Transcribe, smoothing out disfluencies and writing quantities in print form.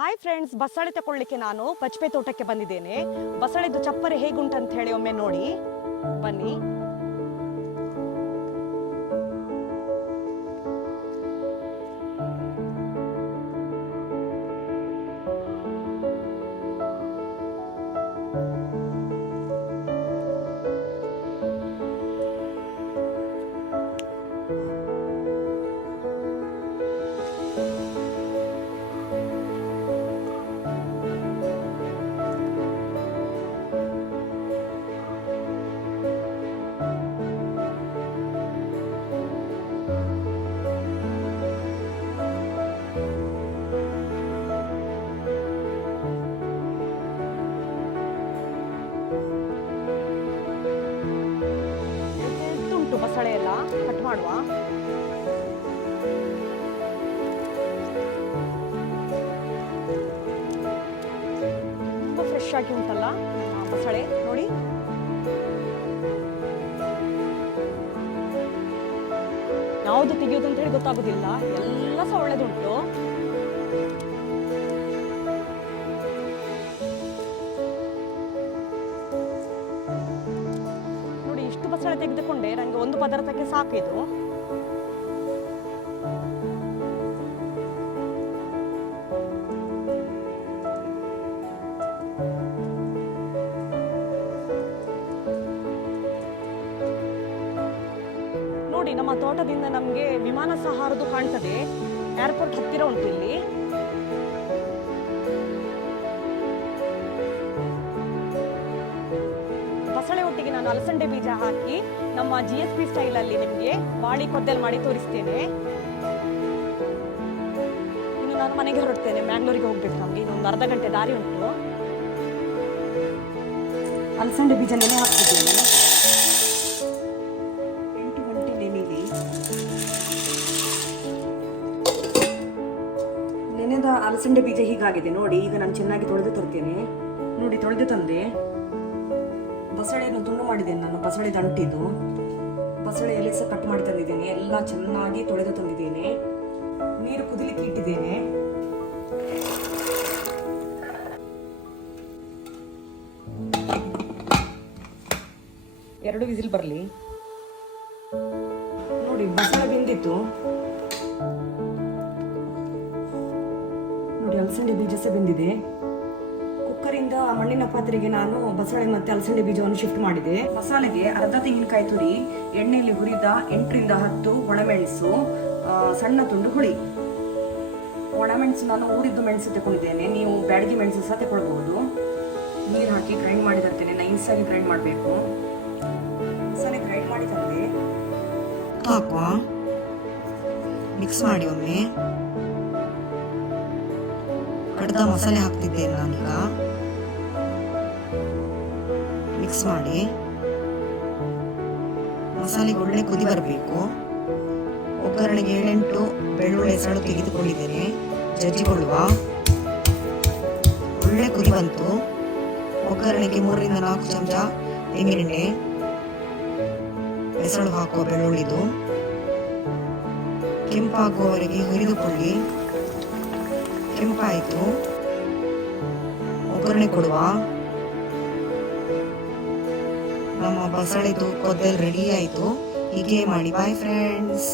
Hi friends, ಬಸಳೆ ತಗೊಳ್ಳಿಕ್ಕೆ ನಾನು ಪಚ್ಚಪೆ ತೋಟಕ್ಕೆ ಬಂದಿದ್ದೇನೆ. ಬಸಳೆದು ಚಪ್ಪರೆ ಹೇಗುಂಟಂತ ಹೇಳಿ ಒಮ್ಮೆ ನೋಡಿ ಬನ್ನಿ. ಬಸಳೆ ಎಲ್ಲ ಕಟ್ ಮಾಡುವ. ತುಂಬಾ ಫ್ರೆಶ್ ಆಗಿ ಉಂಟಲ್ಲ ಬಸಳೆ ನೋಡಿ. ಯಾವುದು ತೆಗೆಯೋದು ಅಂತ ಹೇಳಿ ಗೊತ್ತಾಗುದಿಲ್ಲ, ಎಲ್ಲ ಸಹ ಒಳ್ಳೆದುಂಟು. ಬಸಳೆ ತೆಗೆದುಕೊಂಡೆ, ನನಗೆ ಒಂದು ಪದಾರ್ಥಕ್ಕೆ ಸಾಕಿದು. ನೋಡಿ, ನಮ್ಮ ತೋಟದಿಂದ ನಮಗೆ ವಿಮಾನ ಸಹ ಹಾರುದು ಕಾಣ್ತದೆ. ಏರ್ಪೋರ್ಟ್ ಹತ್ತಿರ ಉಂಟು ಇಲ್ಲಿ. ಬಸಳೆ ಒಟ್ಟಿಗೆ ನಾನು ಅಲಸಂಡೆ ಬೀಜ ಹಾಕಿ ನಮ್ಮ GSP ಸ್ಟೈಲ್ ಅಲ್ಲಿ ನಿಮಗೆ ಬಾಳಿ ಕೊದ್ದಲ್ ಮಾಡಿ ತೋರಿಸ್ತೇನೆ. ಇನ್ನು ನಾನು ಮನೆಗೆ ಹೊರಡ್ತೇನೆ, ಮ್ಯಾಂಗ್ಳೂರಿಗೆ ಹೋಗ್ಬೇಕು. ನಮಗೆ ಇನ್ನೊಂದು ಅರ್ಧ ಗಂಟೆ ದಾರಿ ಉಂಟು. ಅಲಸಂಡೆ ಬೀಜ ನೆನೆ ಹಾಕ್ತಿದ್ದೇನೆ. 8 ಗಂಟೆ ನೆನೆಲಿ. ನೆನೆದ ಅಲಸಂಡೆ ಬೀಜ ಹೀಗಾಗಿದೆ ನೋಡಿ. ಈಗ ನಾನು ಚೆನ್ನಾಗಿ ತೊಳೆದು ತರ್ತೇನೆ. ನೋಡಿ, ತೊಳೆದು ತಂದೆ. ಬಸಳೆಯನ್ನು ತುಂಡು ಮಾಡಿದ್ದೇನೆ ನಾನು. ಬಸಳೆ ದಂಟಿದ್ದು ಬಸಳೆ ಎಲೆ ಸಹ ಕಟ್ ಮಾಡಿ ತಂದಿದ್ದೇನೆ. ಎಲ್ಲ ಚೆನ್ನಾಗಿ ತೊಳೆದು ತಂದಿದ್ದೇನೆ. ನೀರು ಕುದಿಲಿಕ್ಕೆ ಇಟ್ಟಿದ್ದೇನೆ. ಎರಡು ವಿಸಿಲ್ ಬರಲಿ. ನೋಡಿ, ಬಸಳೆ ಬೆಂದಿತ್ತು. ನೋಡಿ, ಅಲಸಂಡೆ ಬೀಜ ಸಹ ಬೆಂದಿದೆ. ಕುಕ್ಕರಿಂದ ಮಣ್ಣಿನ ಪಾತ್ರೆಗೆ ನಾನು ಬಸಳೆ ಮತ್ತೆ ಅಲಸಂಡೆ ಬೀಜವನ್ನು ಶಿಫ್ಟ್ ಮಾಡಿದೆ. ಮಸಾಲೆಗೆ ಅರ್ಧ ತೆಂಗಿನಕಾಯಿ ತುರಿ, ಎಣ್ಣೆಯಲ್ಲಿ ಹುರಿದ 8 ರಿಂದ 10 ಒಣಮೆಣಸು, ಸಣ್ಣ ತುಂಡು ಹುಳಿ. ಒಣಮೆಣಸು ನಾನು ಊರಿದ್ದು ಮೆಣಸು ತಗೊಂಡಿದ್ದೇನೆ, ನೀವು ಬ್ಯಾಡಗಿ ಮೆಣಸು ಸಹ ತಗೊಳ್ಬಹುದು. ನೀರು ಹಾಕಿ ಗ್ರೈಂಡ್ ಮಾಡಿ ತರ್ತೇನೆ. ನೈಸಾಗಿ ಗ್ರೈಂಡ್ ಮಾಡಬೇಕು. ಮಸಾಲೆ ಗ್ರೈಂಡ್ ಮಾಡಿ ತಂದೆ ಹಾಕುವ. ಮಿಕ್ಸ್ ಮಾಡಿ ಒಮ್ಮೆ. ಕಡ್ದ ಮಸಾಲೆ ಹಾಕ್ತಿದ್ದೇನೆ ನಾನೀಗ. ಮಿಕ್ಸ್ ಮಾಡಿ. ಮಸಾಲೆಗೆ ಒಳ್ಳೆ ಕುದಿ ಬರಬೇಕು. ಒಗ್ಗರಣೆಗೆ 7-8 ಬೆಳ್ಳುಳ್ಳಿ ಹೆಸರು ತೆಗೆದುಕೊಂಡಿದ್ದೇನೆ, ಜಜ್ಜಿಕೊಳ್ಳುವ. ಒಳ್ಳೆ ಕುದಿ ಬಂತು. ಒಗ್ಗರಣೆಗೆ 3 ರಿಂದ 4 ಚಮಚ ತೆಂಗಿನೆಣ್ಣೆ, ಹೆಸರು ಹಾಕುವ ಬೆಳ್ಳುಳ್ಳಿದು. ಕೆಂಪಾಗುವವರೆಗೆ ಹುರಿದುಕೊಳ್ಳಿ. ಕೆಂಪಾಯಿತು, ಒಗ್ಗರಣೆ ಕೊಡುವ. ನಮ್ಮ ಬಸಳೆದು ಕೊದ್ದಲ್ ರೆಡಿ ಆಯಿತು. ಹೀಗೆ ಮಾಡಿ. Bye friends.